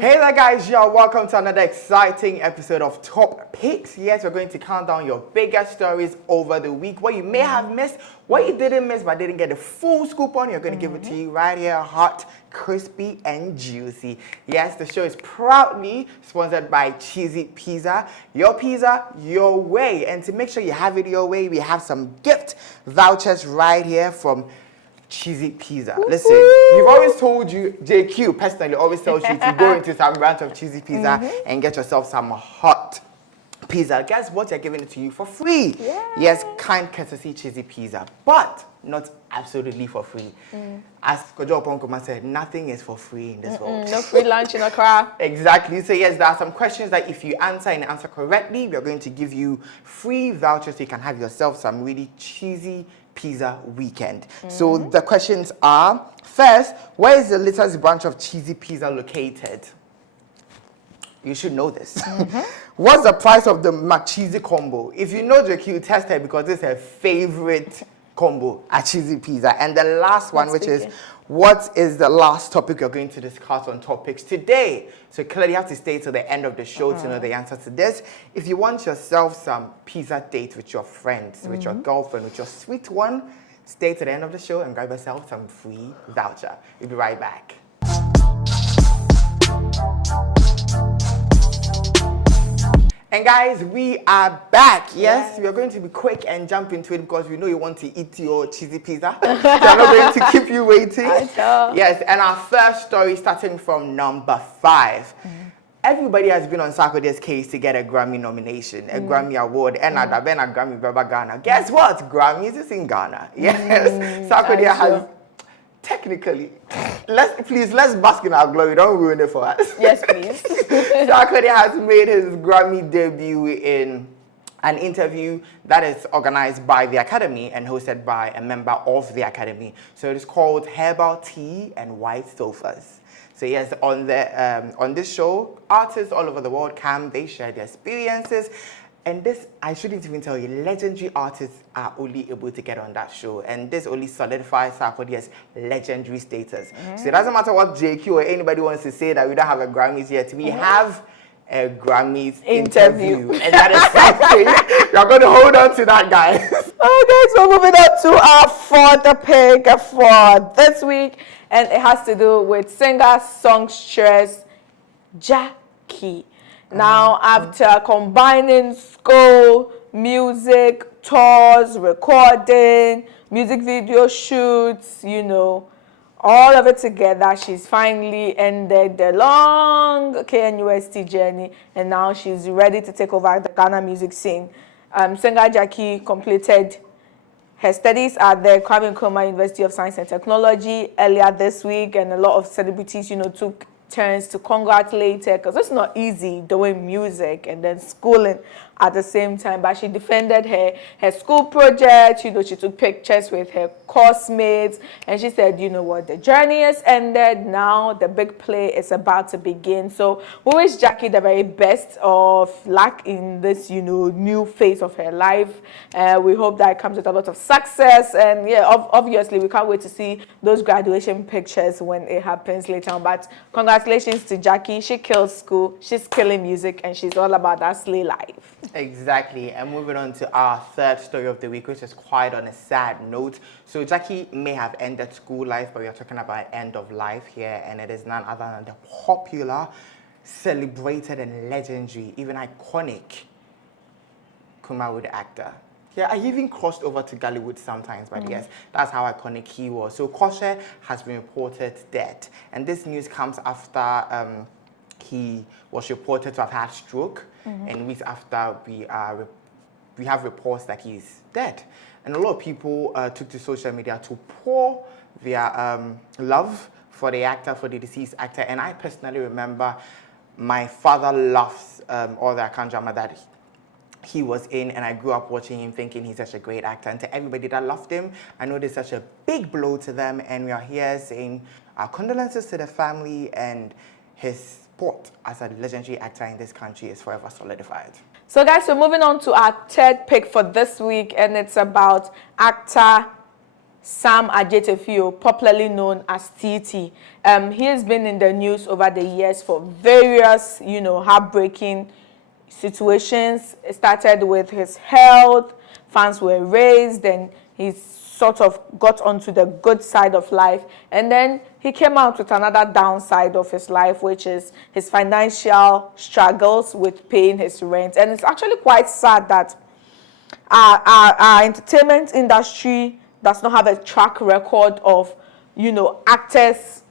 Hey there guys, welcome to another exciting episode of Top Picks. Yes, we're going to count down your biggest stories over the week, what you may have missed, what you didn't miss but didn't get the full scoop on. You're going to give it to you right here, hot, crispy and juicy. Yes, the show is proudly sponsored by Cheesy Pizza. Your pizza, your way. And to make sure you have it your way, we have some gift vouchers right here from Cheesy Pizza. Listen, you've always told you, JQ personally always tells you to go into some branch of Cheesy Pizza and get yourself some hot pizza. Guess what? They're giving it to you for free. Yay. Yes, kind courtesy Cheesy Pizza, but not absolutely for free. As Kojo Oponkoma said, nothing is for free in this world. No free lunch in a car. Exactly. So yes, there are some questions that if you answer and answer correctly, we're going to give you free vouchers so you can have yourself some really cheesy pizza weekend. So the questions are, first, where is the latest branch of Cheesy Pizza located? You should know this. What's the price of the McCheesy combo? If you know JQ, test her because it's her favorite combo at Cheesy Pizza. And the last one, which is, what is the last topic you're going to discuss on Topics today? So clearly you have to stay till the end of the show to know the answer to this. If you want yourself some pizza date with your friends, with your girlfriend, with your sweet one, stay to the end of the show and grab yourself some free voucher. We'll be right back. And guys, we are back. Yes, we are going to be quick and jump into it because we know you want to eat your cheesy pizza. So I'm not going to keep you waiting. Yes, and our first story starting from number 5. Everybody has been on Sarkodie's case to get a Grammy nomination, a Grammy award, and a Grammy Baba Ghana. Guess what? Grammys is in Ghana. Yes, Sarkodie has technically. Let's bask in our glory. Don't ruin it for us. Yes, please. Sarkodie has made his Grammy debut in an interview that is organized by the Academy and hosted by a member of the Academy. So it is called Herbal Tea and White Sofas. So yes, on this show, artists all over the world come, they share their experiences. And this, I shouldn't even tell you, legendary artists are only able to get on that show. And this only solidifies Sarkodie's legendary status. So it doesn't matter what JQ or anybody wants to say that we don't have a Grammys yet. We have a Grammys interview. And that is something. You're going to hold on to that, guys. Okay, so moving on to our fourth pick for this week. And it has to do with singer-songstress Jackie. Now, after combining school, music, tours, recording, music video shoots, all of it together, she's finally ended the long KNUST journey, and now she's ready to take over the Ghana music scene. Singer Jackie completed her studies at the Kwame Nkrumah University of Science and Technology earlier this week, and a lot of celebrities, took turns to congratulate her because it's not easy doing music and then schooling at the same time. But she defended her school project. She took pictures with her course mates, and she said, you know what, the journey has ended. Now the big play is about to begin. So we wish Jackie the very best of luck in this, new phase of her life. We hope that it comes with a lot of success. And yeah, obviously we can't wait to see those graduation pictures when it happens later on. But congratulations to Jackie. She kills school, she's killing music, and she's all about that slay life. Exactly. And moving on to our third story of the week, which is quite on a sad note. So Jackie may have ended school life, but we are talking about end of life here, and it is none other than the popular, celebrated and legendary, even iconic Kumawood actor. Yeah, I even crossed over to Gollywood sometimes, but yes, that's how iconic he was. So Koshe has been reported dead, and this news comes after he was reported to have had stroke, and weeks after we have reports that he's dead. And a lot of people took to social media to pour their love for the actor, for the deceased actor. And I personally remember my father loves all the Akan drama that he was in, and I grew up watching him thinking he's such a great actor. And to everybody that loved him, I know there's such a big blow to them, and we are here saying our condolences to the family, and his spot as a legendary actor in this country is forever solidified. So guys, we're moving on to our third pick for this week, and it's about actor Sam Ajetefio, popularly known as TT. He has been in the news over the years for various, heartbreaking situations. It started with his health, funds were raised, and he sort of got onto the good side of life. And then he came out with another downside of his life, which is his financial struggles with paying his rent. And it's actually quite sad that our entertainment industry does not have a track record of, actors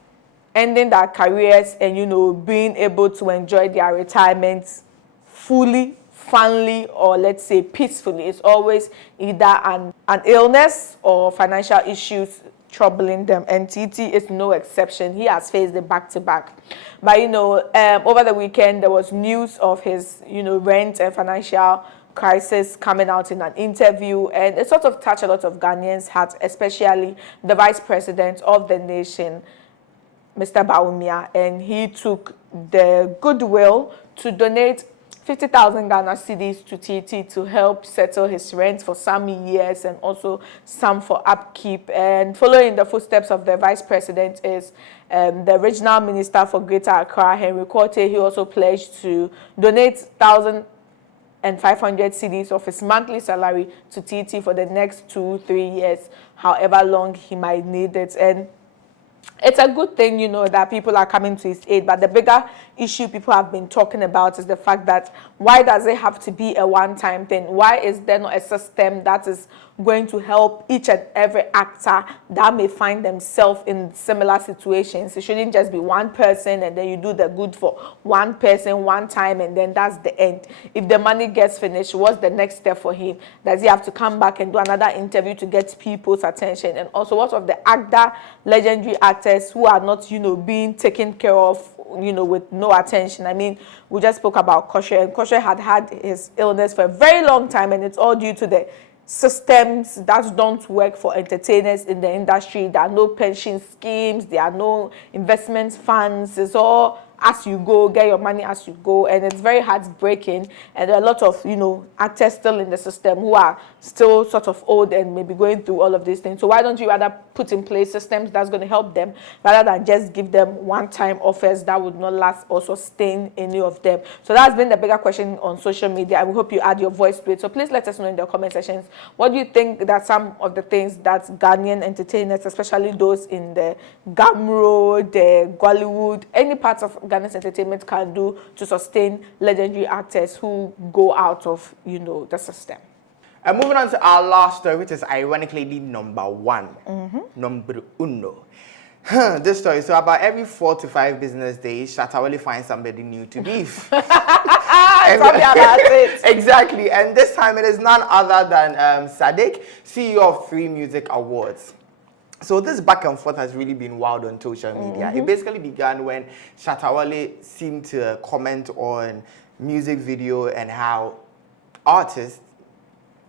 ending their careers and, being able to enjoy their retirement fully, funly, or let's say peacefully. It's always either an illness or financial issues troubling them, and TT is no exception. He has faced it back to back. But over the weekend there was news of his rent and financial crisis coming out in an interview, and it sort of touched a lot of Ghanaians' hearts, especially the vice president of the nation, Mr. Bawumia, and he took the goodwill to donate 50,000 Ghana cedis to TT to help settle his rent for some years and also some for upkeep. And following the footsteps of the vice president is the regional minister for Greater Accra, Henry Quartey. He also pledged to donate 1,500 cedis of his monthly salary to TT for the next 2-3 years, however long he might need it. And it's a good thing, that people are coming to his aid. But the bigger issue people have been talking about is the fact that why does it have to be a one-time thing? Why is there not a system that is going to help each and every actor that may find themselves in similar situations? It shouldn't just be one person and then you do the good for one person one time and then that's the end. If the money gets finished, what's the next step for him? Does he have to come back and do another interview to get people's attention? And also, what of the legendary actors who are not, being taken care of, with no attention? I mean, we just spoke about Koshe, and Koshe had his illness for a very long time, and it's all due to the systems that don't work for entertainers in the industry. There are no pension schemes, there are no investment funds. It's all as you go, get your money as you go, and it's very heartbreaking. And there are a lot of actors still in the system who are still sort of old and maybe going through all of these things. So why don't you rather put in place systems that's going to help them rather than just give them one-time offers that would not last or sustain any of them? So that's been the bigger question on social media, and we hope you add your voice to it. So please let us know in the comment sections, what do you think that some of the things that Ghanaian entertainers, especially those in the Gamro, the Gollywood, any parts of Ghana's entertainment can do to sustain legendary actors who go out of, the system. And moving on to our last story, which is ironically number one. Number uno. This story, so about every 4 to 5 business days, Shatta Wale finds somebody new to beef. Tell me about it. Exactly, and this time it is none other than Sadiq, CEO of 3music Awards. So this back and forth has really been wild on social media. It basically began when Shatta Wale seemed to comment on music video and how artists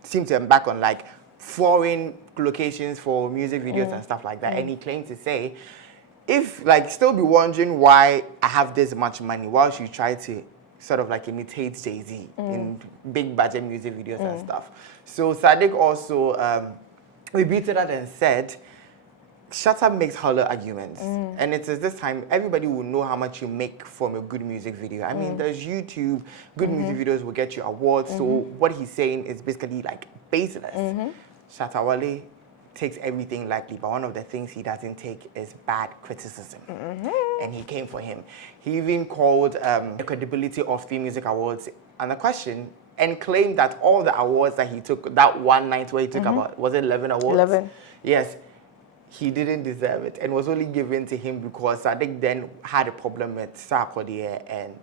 seem to embark on like foreign locations for music videos and stuff like that. And he claimed to say, if like still be wondering why I have this much money, why should you try to sort of like imitate Jay-Z in big budget music videos and stuff. So Sadiq also rebutted that and said, Shatta makes hollow arguments, and it is this time everybody will know how much you make from a good music video. I mean, there's YouTube, good music videos will get you awards. So what he's saying is basically like baseless. Shatta Wale takes everything lightly, but one of the things he doesn't take is bad criticism, and he came for him. He even called the credibility of 3music Awards under question and claimed that all the awards that he took that one night where he took about, was it 11 awards? 11. Yes. He didn't deserve it and was only given to him because Sadiq then had a problem with Sarkodie and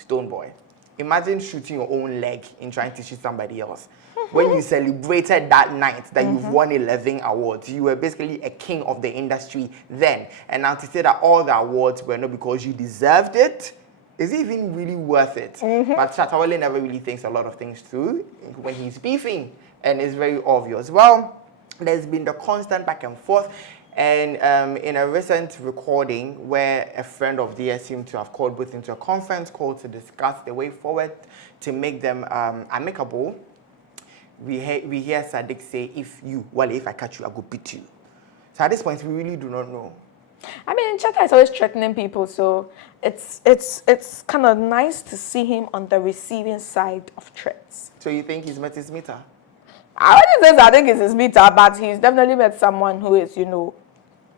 Stonebwoy. Imagine shooting your own leg in trying to shoot somebody else. When you celebrated that night that you've won 11 awards, you were basically a king of the industry then. And now to say that all the awards were not because you deserved it, is it even really worth it? But Shatta Wale never really thinks a lot of things through when he's beefing, and it's very obvious. Well, there's been the constant back and forth, and in a recent recording where a friend of theirs seemed to have called both into a conference call to discuss the way forward to make them amicable, we hear Sadiq say, if I catch you, I go beat you. So at this point, we really do not know. I mean, Shatta is always threatening people, so it's kind of nice to see him on the receiving side of threats. So you think he's met his meter? I wouldn't say I think it's his meter, but he's definitely met someone who is, you know,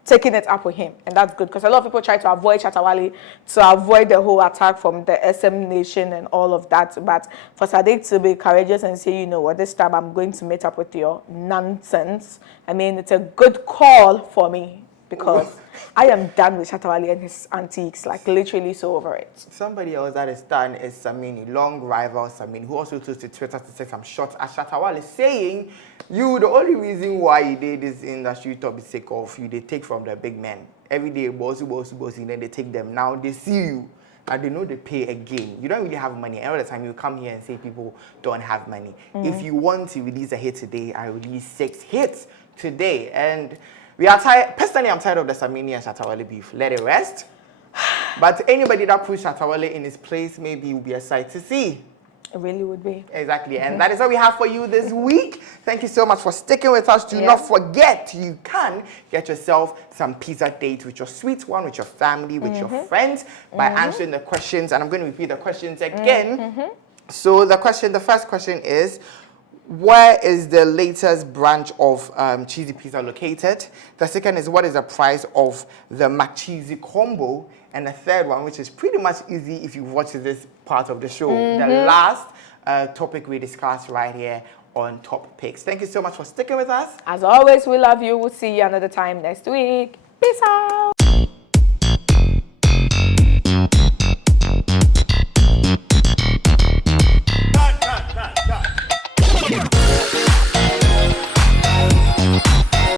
taking it up with him, and that's good because a lot of people try to avoid Shatta Wale to avoid the whole attack from the SM Nation and all of that. But for Sadiq to be courageous and say, you know what, this time I'm going to meet up with your nonsense, I mean, it's a good call for me because I am done with Shatta Wale and his antiques, like literally so over it. Somebody else that is done is Samini, long rival Samini, who also took to Twitter to take some shots at Shatta Wale, saying, you, the only reason why you did this industry to be sick of you, they take from the big men. Every day, bossy, then they take them. Now they see you, and they know they pay again. You don't really have money. And all the time you come here and say people don't have money. If you want to release a hit today, I release 6 hits today. And we are tired. Personally, I'm tired of the Samini and Shatta Wale beef. Let it rest. But anybody that puts Shatta Wale in his place, maybe will be a sight to see. It really would be. Exactly. And that is all we have for you this week. Thank you so much for sticking with us. Do not forget, you can get yourself some pizza dates with your sweet one, with your family, with your friends, by answering the questions. And I'm going to repeat the questions again. So the first question is, where is the latest branch of cheesy pizza located? The second is, what is the price of the McCheesy combo? And the third one, which is pretty much easy if you watch this part of the show, the last topic we discussed right here on Top Picks. Thank you so much for sticking with us. As always, we love you. We'll see you another time next week. Peace out.